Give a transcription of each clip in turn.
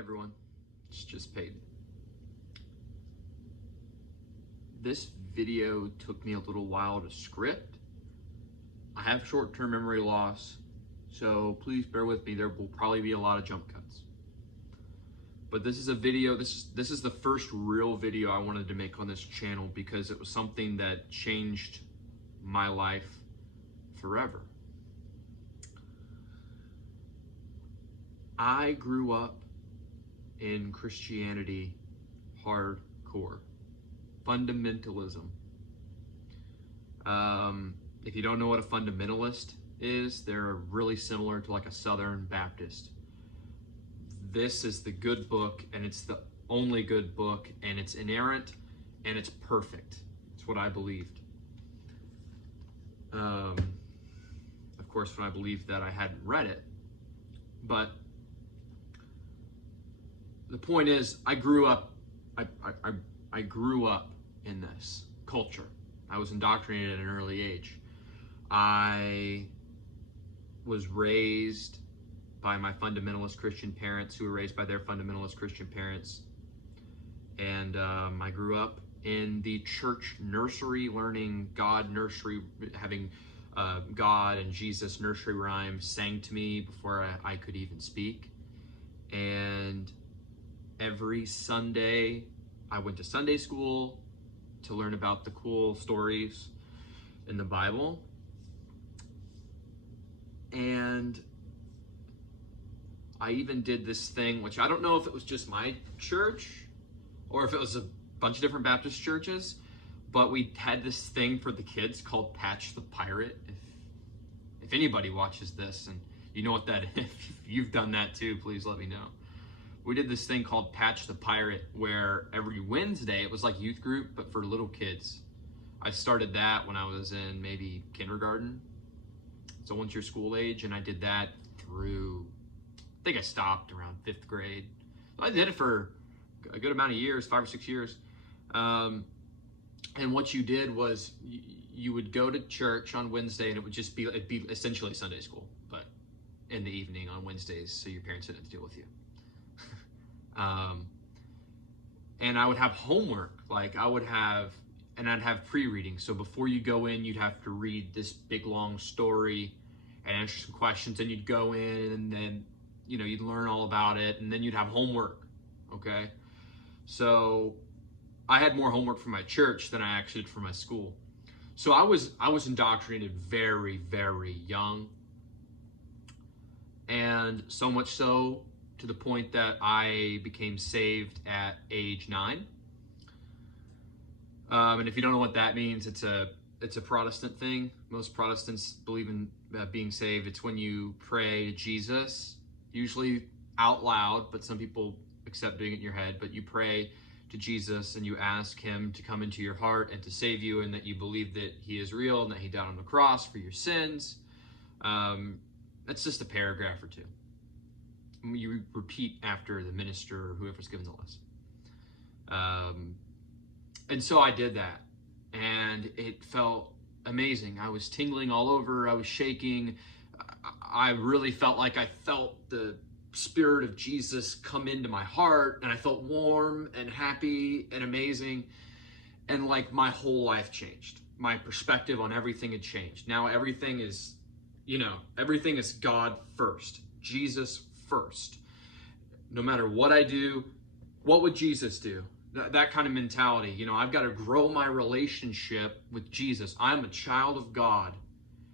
everyone, it's just paid. This video took me a little while to script. I have short-term memory loss, so please bear with me. There will probably be a lot of jump cuts. But this is a video, this is the first real video I wanted to make on this channel because it was something that changed my life forever. I grew up in Christianity hardcore. Fundamentalism. If you don't know what a fundamentalist is, they're really similar to like a Southern Baptist. This is the good book, and it's the only good book, and it's inerrant, and it's perfect. It's what I believed. Of course, when I believed that, I hadn't read it. But the point is, I grew up in this culture. I was indoctrinated at an early age. I was raised by my fundamentalist Christian parents who were raised by their fundamentalist Christian parents. And I grew up in the church nursery, learning God nursery, having God and Jesus nursery rhymes sang to me before I could even speak. And every Sunday, I went to Sunday school to learn about the cool stories in the Bible. And I even did this thing, which I don't know if it was just my church or if it was a bunch of different Baptist churches, but we had this thing for the kids called Patch the Pirate. If anybody watches this and you know what that is, if you've done that too, please let me know. We did this thing called Patch the Pirate where every Wednesday, it was like youth group, but for little kids. I started that when I was in maybe kindergarten. So once you're school age, and I did that through, I think I stopped around 5th grade. I did it for a good amount of years, 5 or 6 years. And what you did was you would go to church on Wednesday, and it'd be essentially Sunday school, but in the evening on Wednesdays, so your parents didn't have to deal with you. And I would have homework, I'd have pre-reading. So before you go in, you'd have to read this big long story and answer some questions, and you'd go in and then, you'd learn all about it, and then you'd have homework, okay? So I had more homework for my church than I actually did for my school. So I was indoctrinated very, very young. And so much so to the point that I became saved at age 9. And if you don't know what that means, it's a Protestant thing. Most Protestants believe in being saved. It's when you pray to Jesus, usually out loud, but some people accept doing it in your head. But you pray to Jesus and you ask him to come into your heart and to save you, and that you believe that he is real and that he died on the cross for your sins. That's just a paragraph or two. You repeat after the minister or whoever's given the lesson. And so I did that, and it felt amazing. I was tingling all over. I was shaking. I really felt like I felt the Spirit of Jesus come into my heart, and I felt warm and happy and amazing. And my whole life changed. My perspective on everything had changed. Now everything is, everything is God first, Jesus first. No matter what I do, what would Jesus do? That kind of mentality. I've got to grow my relationship with Jesus. I'm a child of God,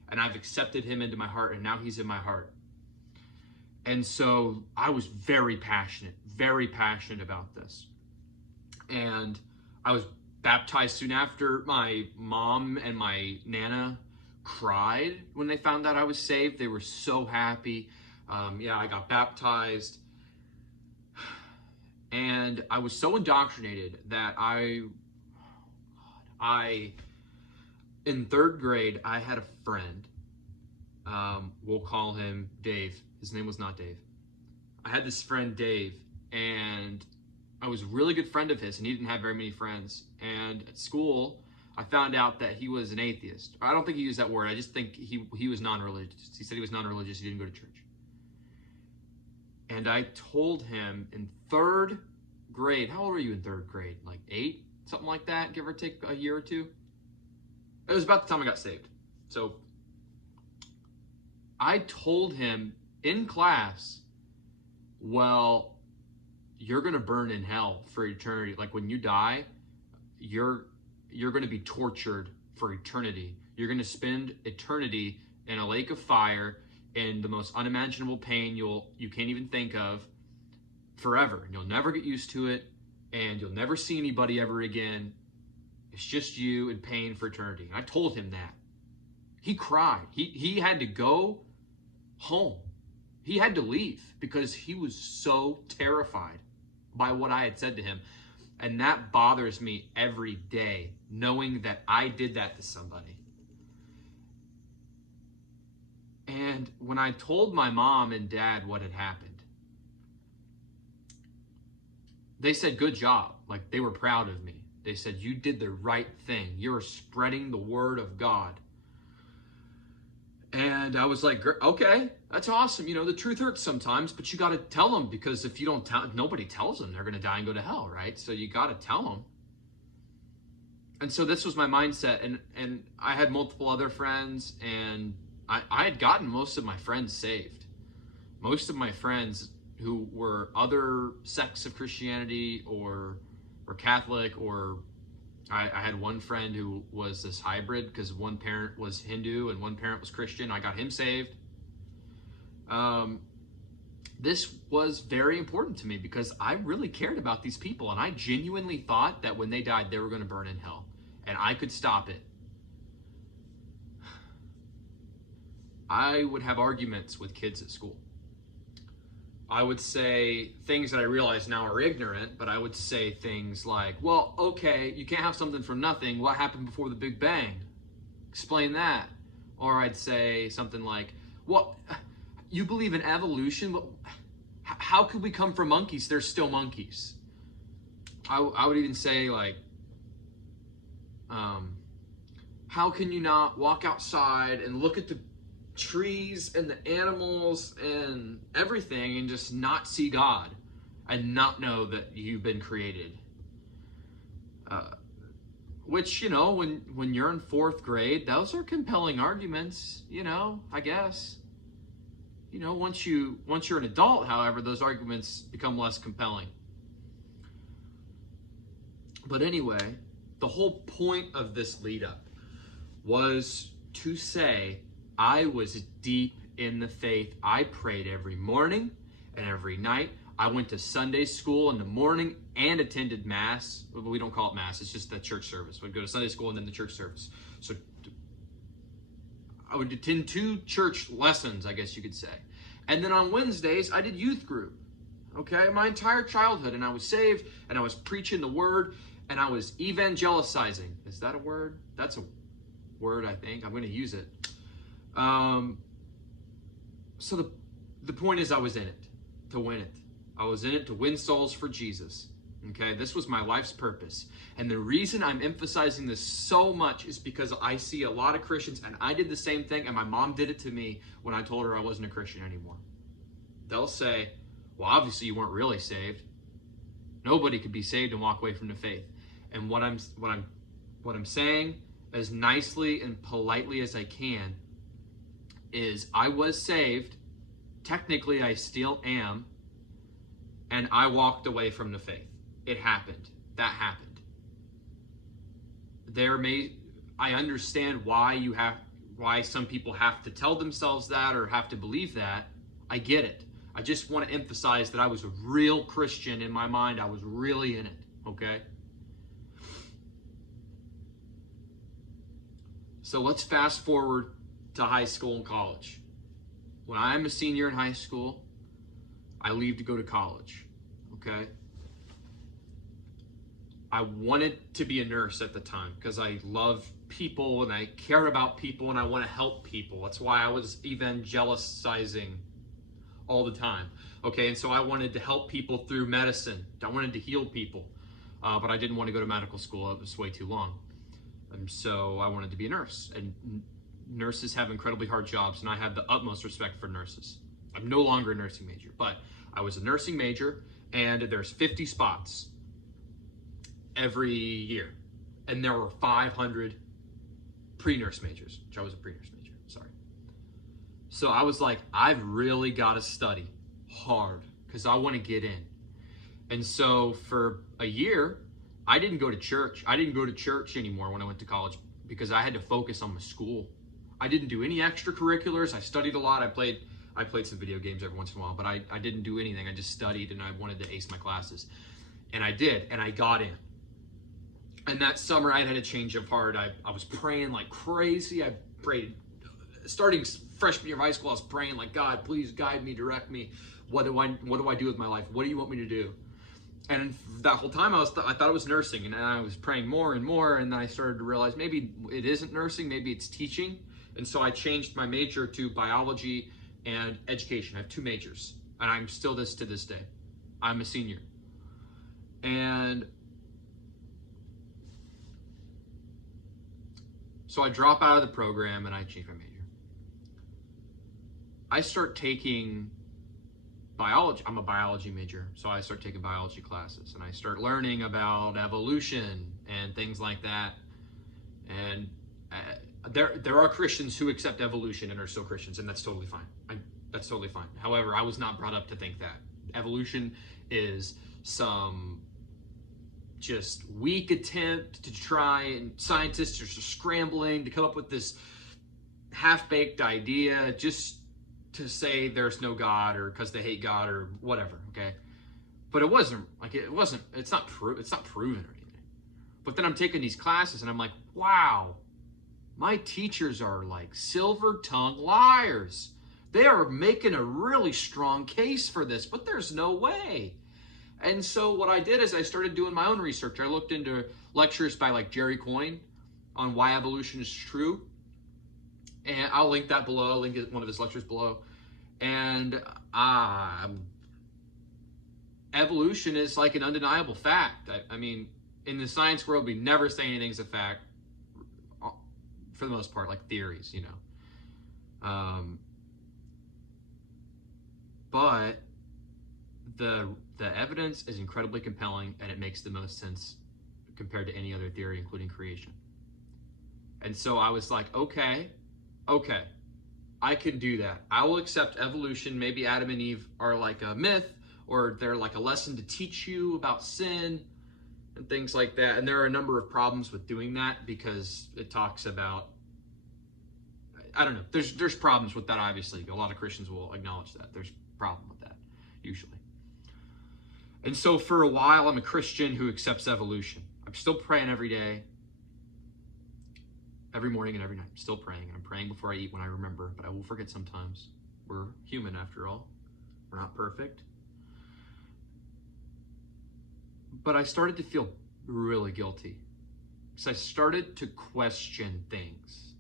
and I've accepted him into my heart, and now he's in my heart. And so I was very passionate about this. And I was baptized soon after. My mom and my Nana cried when they found out I was saved. They were so happy. I got baptized. And I was so indoctrinated that in 3rd grade, I had a friend. We'll call him Dave. His name was not Dave. I had this friend, Dave, and I was a really good friend of his, and he didn't have very many friends. And at school, I found out that he was an atheist. I don't think he used that word. I just think he was non-religious. He said he was non-religious. He didn't go to church. And I told him in 3rd grade, how old were you in 3rd grade? Like 8, something like that, give or take a year or two. It was about the time I got saved. So I told him in class, well, you're going to burn in hell for eternity. Like when you die, you're going to be tortured for eternity. You're going to spend eternity in a lake of fire in the most unimaginable pain you can't even think of forever. And you'll never get used to it, and you'll never see anybody ever again. It's just you in pain for eternity. And I told him that. He cried. He had to go home. He had to leave because he was so terrified by what I had said to him. And that bothers me every day, knowing that I did that to somebody. And when I told my mom and dad what had happened, they said, good job. Like, they were proud of me. They said, you did the right thing. You're spreading the word of God. And I was like, okay, that's awesome. You know, the truth hurts sometimes, but you got to tell them, because if you don't tell, nobody tells them, they're going to die and go to hell, right? So you got to tell them. And so this was my mindset. And I had multiple other friends, and I had gotten most of my friends saved. Most of my friends who were other sects of Christianity or Catholic, or I had one friend who was this hybrid because one parent was Hindu and one parent was Christian. I got him saved. This was very important to me because I really cared about these people, and I genuinely thought that when they died, they were going to burn in hell, and I could stop it. I would have arguments with kids at school. I would say things that I realize now are ignorant, but I would say things like, well, okay, you can't have something from nothing. What happened before the Big Bang? Explain that. Or I'd say something like, well, you believe in evolution, but how could we come from monkeys? They're still monkeys. I would even say, like, how can you not walk outside and look at the trees and the animals and everything and just not see God and not know that you've been created? Which, you know, when you're in 4th grade, those are compelling arguments, you know, I guess. You know, once you're an adult, however, those arguments become less compelling. But anyway, the whole point of this lead up was to say I was deep in the faith. I prayed every morning and every night. I went to Sunday school in the morning and attended Mass. Well, we don't call it Mass, it's just the church service. We'd go to Sunday school and then the church service. So I would attend 2 church lessons, I guess you could say. And then on Wednesdays, I did youth group. Okay, my entire childhood. And I was saved, and I was preaching the word, and I was evangelicizing. Is that a word? That's a word, I think. I'm going to use it. So the point is, I was in it to win it. I was in it to win souls for Jesus. Okay, this was my life's purpose. And the reason I'm emphasizing this so much is because I see a lot of Christians, and I did the same thing, and my mom did it to me when I told her I wasn't a Christian anymore. They'll say, well, obviously you weren't really saved. Nobody could be saved and walk away from the faith. And what I'm saying as nicely and politely as I can is I was saved. Technically, I still am. And I walked away from the faith. It happened. That happened. I understand why some people have to tell themselves that or have to believe that. I get it. I just want to emphasize that I was a real Christian in my mind. I was really in it, okay? So let's fast forward to high school and college. When I'm a senior in high school, I leave to go to college, okay? I wanted to be a nurse at the time because I love people and I care about people and I want to help people. That's why I was evangelicizing all the time. Okay, and so I wanted to help people through medicine. I wanted to heal people, but I didn't want to go to medical school. It was way too long. And so I wanted to be a nurse. And nurses have incredibly hard jobs, and I have the utmost respect for nurses. I'm no longer a nursing major, but I was a nursing major, and there's 50 spots every year. And there were 500 pre-nurse majors, which I was a pre-nurse major, sorry. So I was like, I've really got to study hard because I want to get in. And so for a year, I didn't go to church. I didn't go to church anymore when I went to college because I had to focus on my school. I didn't do any extracurriculars. I studied a lot. I played some video games every once in a while, but I didn't do anything. I just studied, and I wanted to ace my classes. And I did, and I got in. And that summer, I had a change of heart. I was praying like crazy. I prayed, starting freshman year of high school, I was praying like, God, please guide me, direct me. What do I do with my life? What do you want me to do? And that whole time I thought it was nursing, and I was praying more and more, and then I started to realize maybe it isn't nursing, maybe it's teaching. And so I changed my major to biology and education. I have 2 majors, and I'm still this to this day. I'm a senior. And so I drop out of the program and I change my major. I start taking biology. I'm a biology major, so I start taking biology classes, and I start learning about evolution and things like that. And there are Christians who accept evolution and are still Christians, and that's totally fine. That's totally fine. However, I was not brought up to think that evolution is some just weak attempt to try, and scientists are just scrambling to come up with this half-baked idea just to say there's no God, or because they hate God, or whatever, okay? But it's not proven or anything. But then I'm taking these classes and I'm like, wow, my teachers are like silver-tongued liars. They are making a really strong case for this, but there's no way. And so what I did is I started doing my own research. I looked into lectures by like Jerry Coyne on why evolution is true. And I'll link that below. I'll link one of his lectures below. And evolution is like an undeniable fact. I mean, in the science world, we never say anything's a fact, for the most part, like theories, you know. But the evidence is incredibly compelling, and it makes the most sense compared to any other theory, including creation. And so I was like, okay, I can do that. I will accept evolution. Maybe Adam and Eve are like a myth, or they're like a lesson to teach you about sin and things like that. And there are a number of problems with doing that, because it talks about, I don't know, there's problems with that, obviously. A lot of Christians will acknowledge that. There's a problem with that, usually. And so for a while, I'm a Christian who accepts evolution. I'm still praying every day, every morning and every night. I'm still praying. I'm praying before I eat when I remember, but I will forget sometimes. We're human after all. We're not perfect. But I started to feel really guilty, because I started to question things.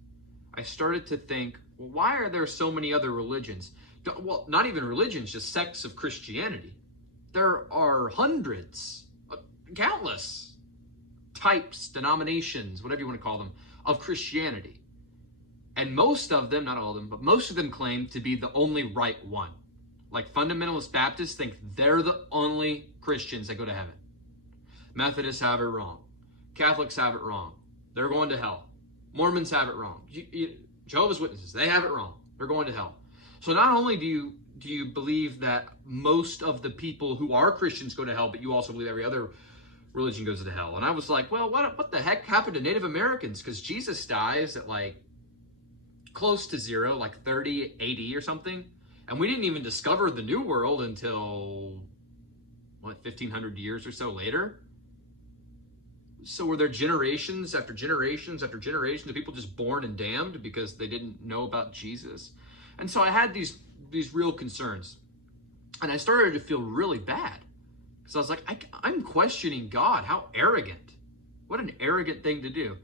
I started to think, well, why are there so many other religions? Well, not even religions, just sects of Christianity. There are hundreds, countless types, denominations, whatever you want to call them, of Christianity. And most of them, not all of them, but most of them claim to be the only right one. Like fundamentalist Baptists think they're the only Christians that go to heaven. Methodists have it wrong. Catholics have it wrong. They're going to hell. Mormons have it wrong. Jehovah's Witnesses, they have it wrong. They're going to hell. So not only do you believe that most of the people who are Christians go to hell, but you also believe every other religion goes to hell. And I was like, well, what the heck happened to Native Americans? Because Jesus dies at like close to 0, like 30 AD or something. And we didn't even discover the New World until, 1,500 years or so later? So were there generations after generations after generations of people just born and damned because they didn't know about Jesus? And so I had these real concerns. And I started to feel really bad. Because I was like, I'm questioning God. How arrogant. What an arrogant thing to do.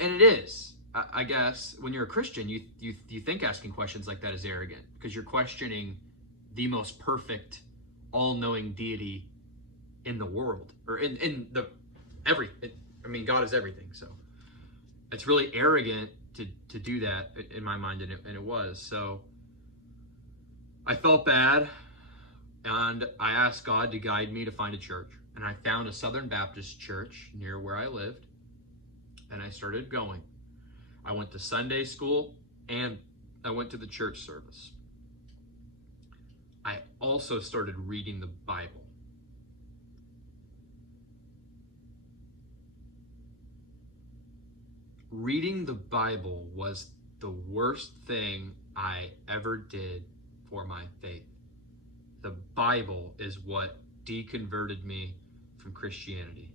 And it is. I guess when you're a Christian, you think asking questions like that is arrogant, because you're questioning the most perfect, all-knowing deity in the world, or in the everything. I mean, God is everything. So it's really arrogant to do that in my mind, and it was. So I felt bad. And I asked God to guide me to find a church. And I found a Southern Baptist church near where I lived. And I started going. I went to Sunday school and I went to the church service. I also started reading the Bible. Reading the Bible was the worst thing I ever did for my faith. The Bible is what deconverted me from Christianity.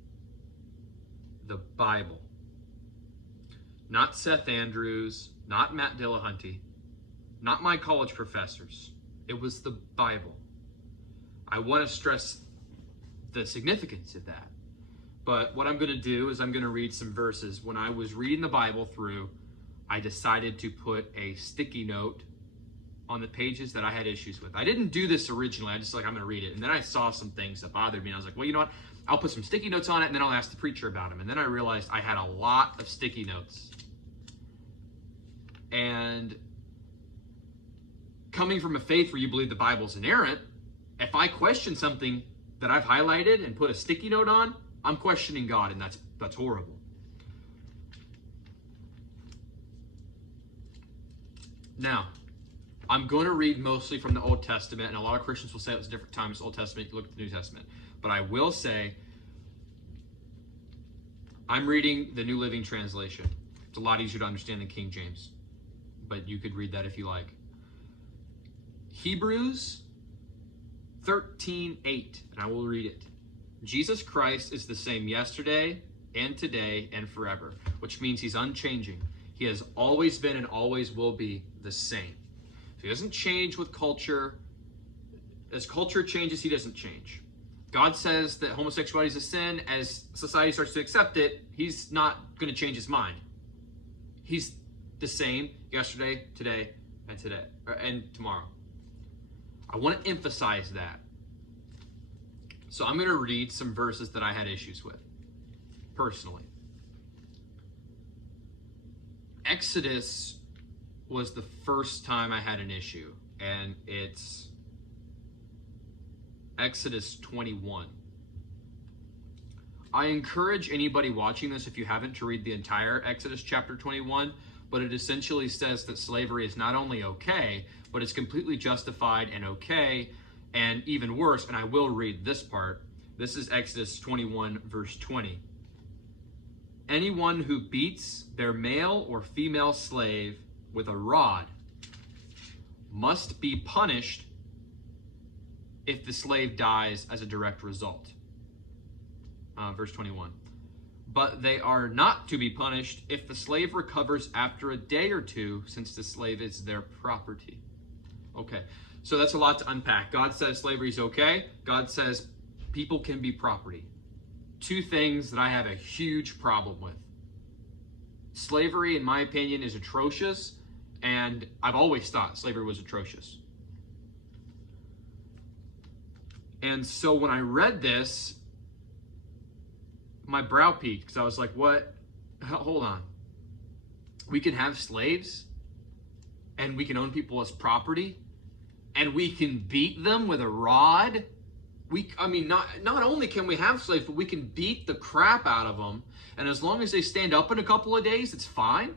The Bible. Not Seth Andrews, not Matt Dillahunty, not my college professors. It was the Bible. I want to stress the significance of that. But what I'm going to do is I'm going to read some verses. When I was reading the Bible through, I decided to put a sticky note on the pages that I had issues with. I didn't do this originally. I just I'm going to read it. And then I saw some things that bothered me. And I was like, well, you know what? I'll put some sticky notes on it and then I'll ask the preacher about them. And then I realized I had a lot of sticky notes. And coming from a faith where you believe the Bible's inerrant, if I question something that I've highlighted and put a sticky note on, I'm questioning God, and that's horrible. Now, I'm going to read mostly from the Old Testament, and a lot of Christians will say it was different times, Old Testament, you look at the New Testament. But I will say, I'm reading the New Living Translation. It's a lot easier to understand than King James, but you could read that if you like. Hebrews 13:8, and I will read it. Jesus Christ is the same yesterday and today and forever, which means he's unchanging. He has always been and always will be the same. So he doesn't change with culture. As culture changes, he doesn't change. God says that homosexuality is a sin. As society starts to accept it, he's not going to change his mind. He's the same yesterday, today, and tomorrow. I want to emphasize that. So I'm going to read some verses that I had issues with, personally. Exodus was the first time I had an issue, and it's Exodus 21. I encourage anybody watching this, if you haven't, to read the entire Exodus chapter 21, but it essentially says that slavery is not only okay, but it's completely justified and okay, and even worse, and I will read this part. This is Exodus 21, verse 20. Anyone who beats their male or female slave with a rod must be punished if the slave dies as a direct result. Verse 21. But they are not to be punished if the slave recovers after a day or two, since the slave is their property. Okay, so that's a lot to unpack. God says slavery is okay. God says people can be property. Two things that I have a huge problem with. Slavery, in my opinion, is atrocious, and I've always thought slavery was atrocious. And so when I read this, my brow peaked, because I was like, what? Hold on. We can have slaves, and we can own people as property, and we can beat them with a rod. Not only can we have slaves, but we can beat the crap out of them, and as long as they stand up in a couple of days, it's fine.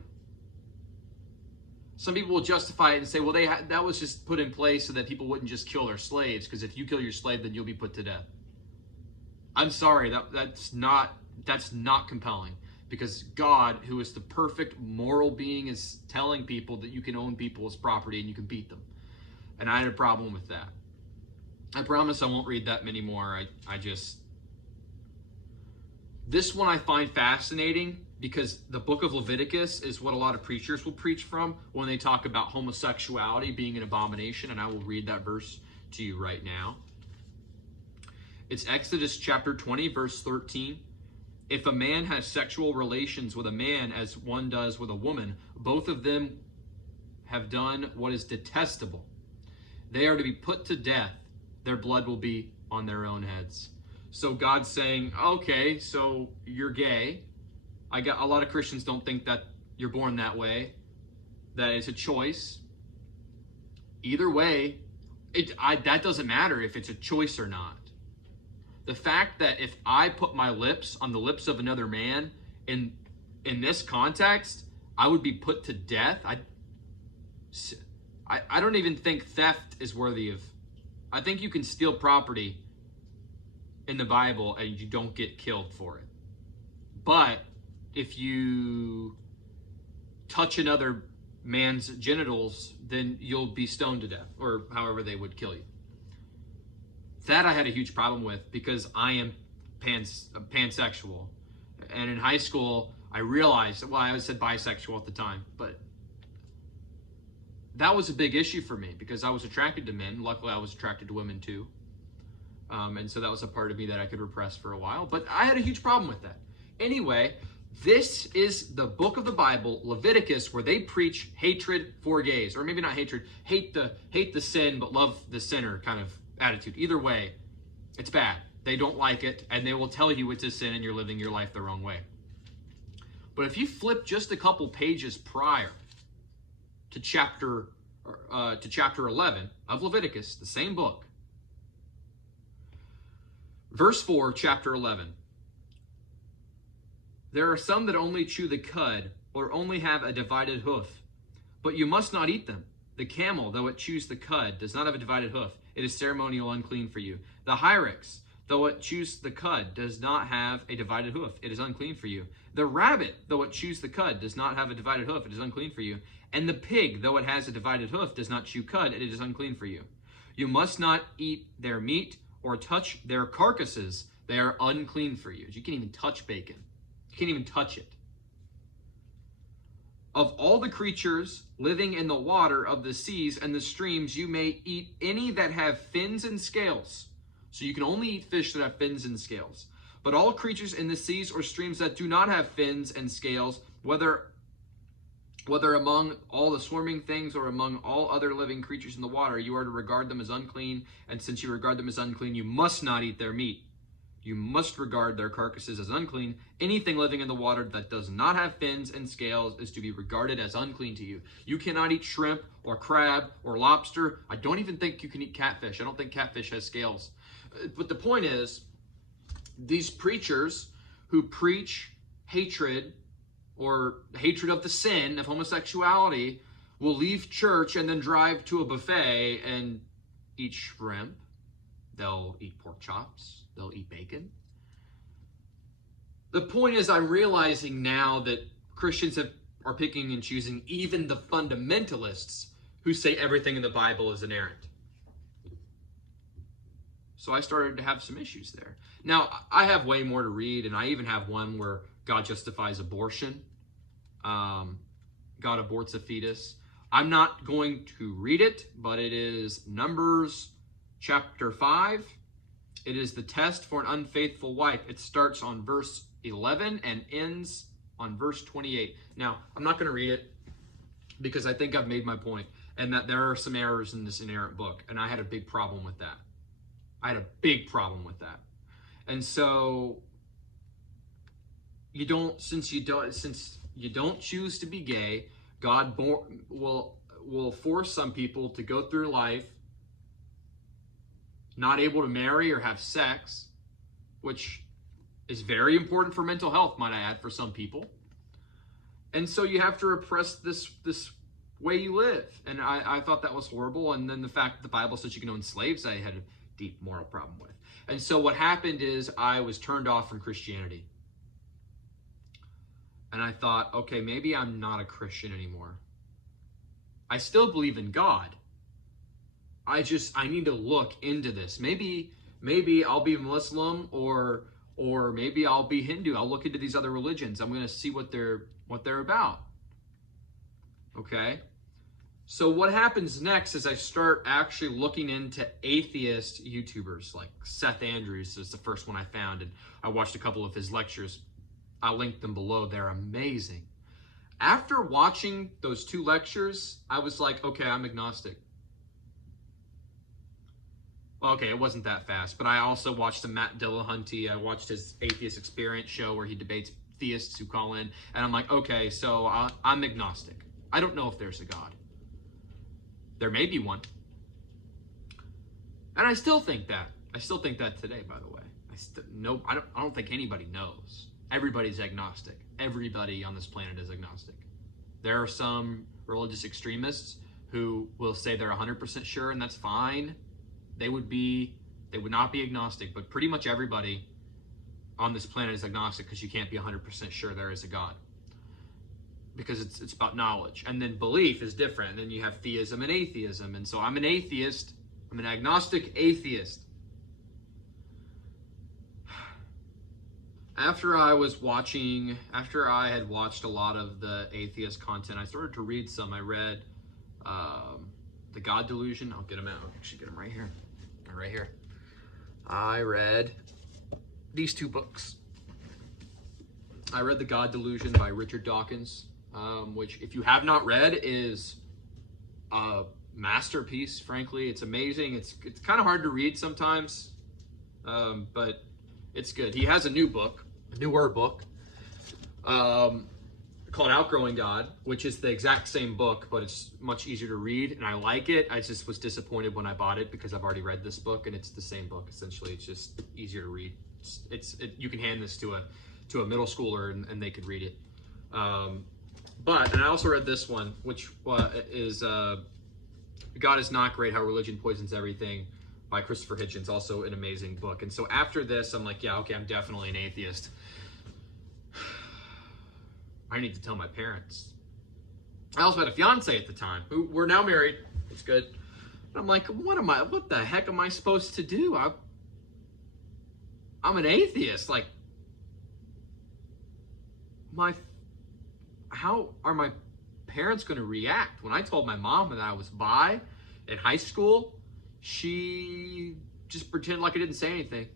Some people will justify it and say, well, that was just put in place so that people wouldn't just kill their slaves, because if you kill your slave, then you'll be put to death. I'm sorry, that's not compelling, because God, who is the perfect moral being, is telling people that you can own people as property and you can beat them. And I had a problem with that. I promise I won't read that many more. This one I find fascinating, because the book of Leviticus is what a lot of preachers will preach from when they talk about homosexuality being an abomination, and I will read that verse to you right now. It's Exodus chapter 20, verse 13. If a man has sexual relations with a man as one does with a woman, both of them have done what is detestable. They are to be put to death. Their blood will be on their own heads. So God's saying, okay, so you're gay. A lot of Christians don't think that you're born that way, that it's a choice. Either way, That doesn't matter if it's a choice or not. The fact that if I put my lips on the lips of another man in this context, I would be put to death. I don't even think theft is worthy of. I think you can steal property in the Bible and you don't get killed for it. But if you touch another man's genitals, then you'll be stoned to death, or however they would kill you. That I had a huge problem with because I am pansexual. And in high school, I realized, well, I said bisexual at the time, but that was a big issue for me because I was attracted to men. Luckily, I was attracted to women too. And so that was a part of me that I could repress for a while, but I had a huge problem with that. Anyway, this is the book of the Bible, Leviticus, where they preach hatred for gays, or maybe not hatred, hate the sin but love the sinner kind of attitude. Either way, it's bad. They don't like it, and they will tell you it's a sin and you're living your life the wrong way. But if you flip just a couple pages prior to chapter 11 of Leviticus, the same book, verse 4, chapter 11. There are some that only chew the cud, or only have a divided hoof, but you must not eat them. The camel, though it chews the cud, does not have a divided hoof. It is ceremonial unclean for you. The hyrax, though it chews the cud, does not have a divided hoof. It is unclean for you. The rabbit, though it chews the cud, does not have a divided hoof. It is unclean for you. And the pig, though it has a divided hoof, does not chew cud. It is unclean for you. You must not eat their meat or touch their carcasses. They are unclean for you. You can't even touch bacon. You can't even touch it. Of all the creatures living in the water of the seas and the streams, you may eat any that have fins and scales. So you can only eat fish that have fins and scales. But all creatures in the seas or streams that do not have fins and scales, whether among all the swarming things or among all other living creatures in the water, you are to regard them as unclean. And since you regard them as unclean, you must not eat their meat. You must regard their carcasses as unclean. Anything living in the water that does not have fins and scales is to be regarded as unclean to you. You cannot eat shrimp or crab or lobster. I don't even think you can eat catfish. I don't think catfish has scales. But the point is, these preachers who preach hatred or hatred of the sin of homosexuality will leave church and then drive to a buffet and eat shrimp. They'll eat pork chops. They'll eat bacon. The point is, I'm realizing now that Christians are picking and choosing even the fundamentalists who say everything in the Bible is inerrant. So I started to have some issues there. Now, I have way more to read, and I even have one where God justifies abortion. God aborts a fetus. I'm not going to read it, but it is Numbers chapter 5. It is the test for an unfaithful wife. It starts on verse 11 and ends on verse 28. Now, I'm not going to read it because I think I've made my point, and that there are some errors in this inerrant book, and I had a big problem with that. And so since you don't choose to be gay, God will force some people to go through life not able to marry or have sex, which is very important for mental health, might I add, for some people. And so you have to repress this way you live. And I thought that was horrible. And then the fact that the Bible says you can own slaves, I had a deep moral problem with. And so what happened is I was turned off from Christianity. And I thought, okay, maybe I'm not a Christian anymore. I still believe in God. I need to look into this. Maybe I'll be Muslim or maybe I'll be Hindu. I'll look into these other religions. I'm going to see what they're about. Okay? So what happens next is I start actually looking into atheist YouTubers, like Seth Andrews is the first one I found, and I watched a couple of his lectures. I'll link them below. They're amazing. After watching those 2 lectures, I was like, okay, I'm agnostic. Okay, it wasn't that fast, but I also watched the Matt Dillahunty. I watched his Atheist Experience show where he debates theists who call in, and I'm like, okay, so I'm agnostic. I don't know if there's a God. There may be one. And I still think that. I still think that today, by the way. I don't think anybody knows. Everybody's agnostic. Everybody on this planet is agnostic. There are some religious extremists who will say they're 100% sure, and that's fine. They would not be agnostic, but pretty much everybody on this planet is agnostic, because you can't be 100% sure there is a God, because it's about knowledge. And then belief is different. And then you have theism and atheism. And so I'm an atheist. I'm an agnostic atheist. After I had watched a lot of the atheist content, I started to read some. I read The God Delusion. I'll get them out. I'll actually get them right here. Right here. I read these two books. I read The God Delusion by Richard Dawkins, which, if you have not read, is a masterpiece. Frankly, it's amazing. It's kind of hard to read sometimes, but it's good. He has a newer book, called Outgrowing God, which is the exact same book, but it's much easier to read, and I like it. I just was disappointed when I bought it, because I've already read this book, and it's the same book essentially. It's just easier to read. You can hand this to a middle schooler, and they could read it. And I also read this one, which is God is Not Great: How Religion Poisons Everything, by Christopher Hitchens, also an amazing book. And so after this, I'm like, yeah, okay, I'm definitely an atheist. I need to tell my parents. I also had a fiance at the time, who we're now married. It's good. And I'm like, what the heck am I supposed to do? I'm an atheist. Like, how are my parents going to react? When I told my mom that I was bi in high school, she just pretended like I didn't say anything.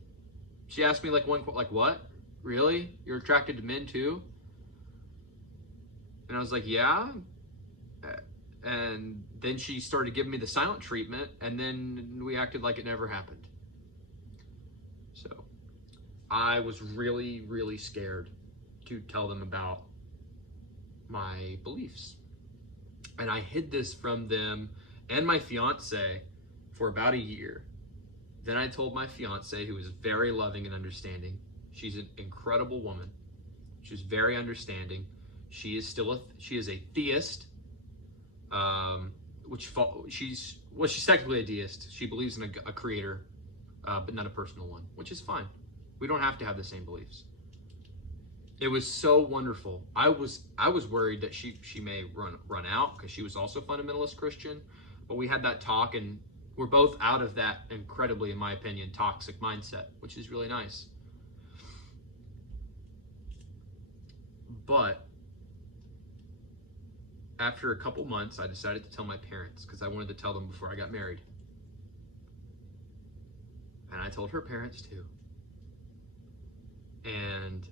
She asked me like what? Really? You're attracted to men too? And I was like, yeah. And then she started giving me the silent treatment, and then we acted like it never happened. So I was really, really scared to tell them about my beliefs. And I hid this from them and my fiance for about a year. Then I told my fiance, who is very loving and understanding. She's an incredible woman. She's very understanding. She is a theist, she's technically a deist. She believes in a creator, but not a personal one, which is fine. We don't have to have the same beliefs. It was so wonderful. I was worried that she may run out, because she was also fundamentalist Christian, but we had that talk, and we're both out of that incredibly, in my opinion, toxic mindset, which is really nice. But after a couple months, I decided to tell my parents, because I wanted to tell them before I got married. And I told her parents too. And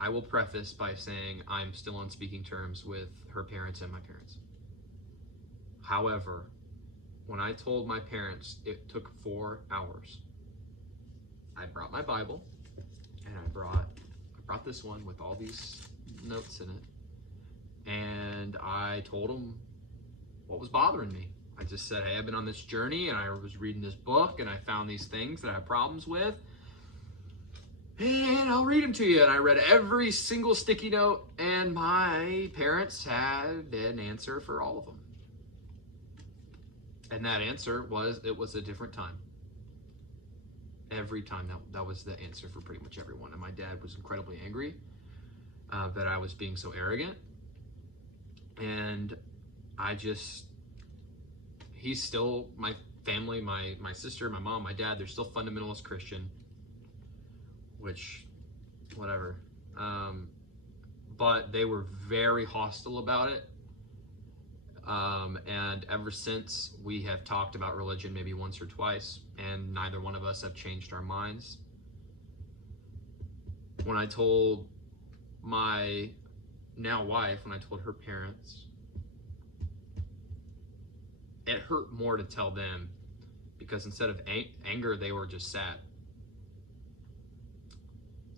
I will preface by saying I'm still on speaking terms with her parents and my parents. However, when I told my parents, it took 4 hours. I brought my Bible, and I brought this one with all these notes in it. And I told them what was bothering me. I just said, hey, I've been on this journey, and I was reading this book, and I found these things that I have problems with, and I'll read them to you. And I read every single sticky note, and my parents had an answer for all of them. And that answer was, it was a different time. Every time, that was the answer for pretty much everyone. And my dad was incredibly angry that I was being so arrogant. And he's still, my family, my sister, my mom, my dad, they're still fundamentalist Christian, which, whatever. But they were very hostile about it. And ever since, we have talked about religion maybe once or twice, and neither one of us have changed our minds. When I told my now wife, when I told her parents, it hurt more to tell them, because instead of anger, they were just sad.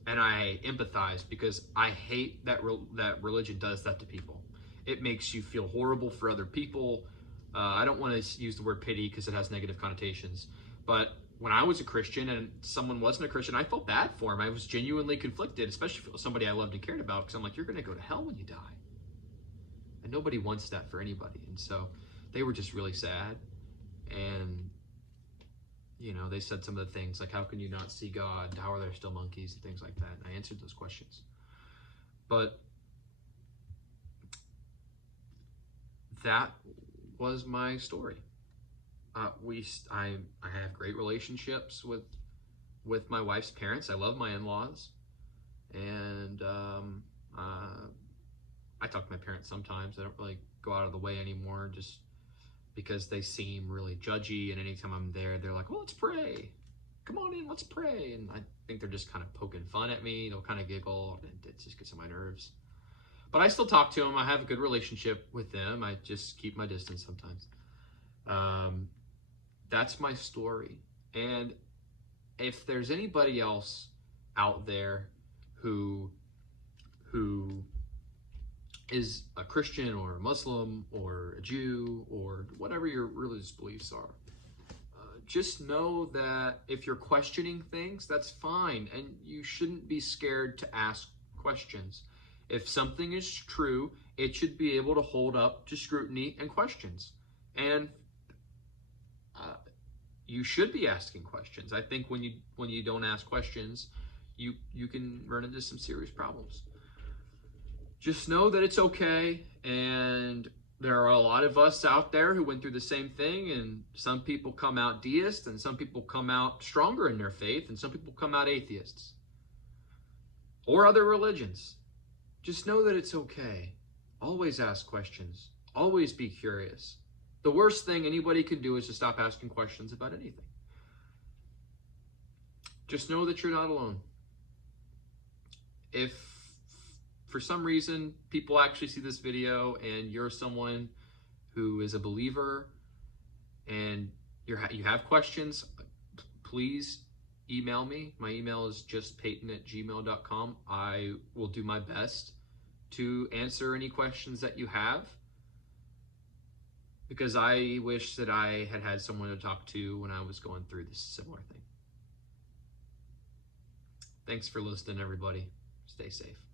And I empathize, because I hate that religion does that to people. It makes you feel horrible for other people. I don't want to use the word pity, because it has negative connotations, but when I was a Christian and someone wasn't a Christian, I felt bad for him. I was genuinely conflicted, especially if it was somebody I loved and cared about, because I'm like, you're going to go to hell when you die. And nobody wants that for anybody. And so they were just really sad. And, you know, they said some of the things like, how can you not see God? How are there still monkeys? And things like that. And I answered those questions. But that was my story. I have great relationships with my wife's parents. I love my in-laws. And I talk to my parents sometimes. I don't really go out of the way anymore just because they seem really judgy. And anytime I'm there, they're like, well, let's pray. Come on in, let's pray. And I think they're just kind of poking fun at me. They'll kind of giggle. And it just gets on my nerves. But I still talk to them. I have a good relationship with them. I just keep my distance sometimes. That's my story. And if there's anybody else out there who is a Christian or a Muslim or a Jew or whatever your religious beliefs are, just know that if you're questioning things, that's fine. And you shouldn't be scared to ask questions. If something is true, it should be able to hold up to scrutiny and questions. And you should be asking questions. I think when you don't ask questions, you can run into some serious problems. Just know that it's okay, and there are a lot of us out there who went through the same thing, and some people come out deists, and some people come out stronger in their faith, and some people come out atheists or other religions. Just know that it's okay. Always ask questions. Always be curious. The worst thing anybody can do is to stop asking questions about anything. Just know that you're not alone. If for some reason people actually see this video and you're someone who is a believer and you have questions, please email me. My email is justpeyton@gmail.com. I will do my best to answer any questions that you have, because I wish that I had someone to talk to when I was going through this similar thing. Thanks for listening, everybody. Stay safe.